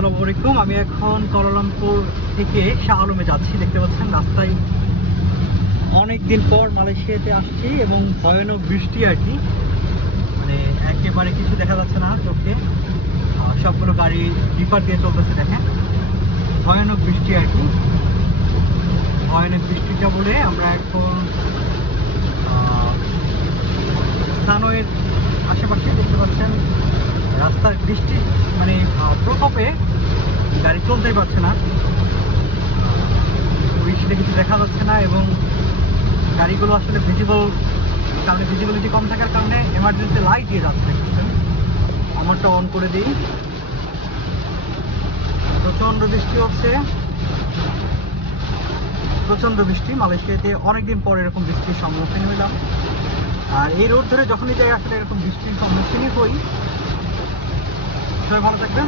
আসসালামু আলাইকুম। আমি এখন কুয়ালালামপুর থেকে শাহ আলমে যাচ্ছি। দেখতে পাচ্ছেন রাস্তায় অনেকদিন পর মালয়েশিয়াতে আসছি এবং ভয়ানক বৃষ্টি আর কি, মানে একেবারে কিছু দেখা যাচ্ছে না চোখে। সবগুলো গাড়ি ডিপার দিয়ে চলতেছে, দেখেন ভয়ানক বৃষ্টি আর কি। ভয়ানক বৃষ্টিটা বলে আমরা এখন সানোয়ের আশেপাশে দেখতে পাচ্ছেন রাস্তার বৃষ্টি মানে প্রকোপে গাড়ি চলতেই পারছে না, বৃষ্টিতে কিছু দেখা যাচ্ছে না এবং গাড়িগুলো আসলে কারণে ভিজিবিলিটি কম থাকার কারণে এমার্জেন্সি লাইট দিয়ে যাচ্ছে। দেখতেছেন আমারটা অন করে দিই। প্রচণ্ড বৃষ্টি হচ্ছে, প্রচণ্ড বৃষ্টি। মালয়েশিয়াতে অনেকদিন পর এরকম বৃষ্টির সম্মুখীন হইলাম। আর এই রোড ধরে যখনই যাই আসলে এরকম বৃষ্টির সম্মুখীনই হই। সবাই ভালো থাকবেন।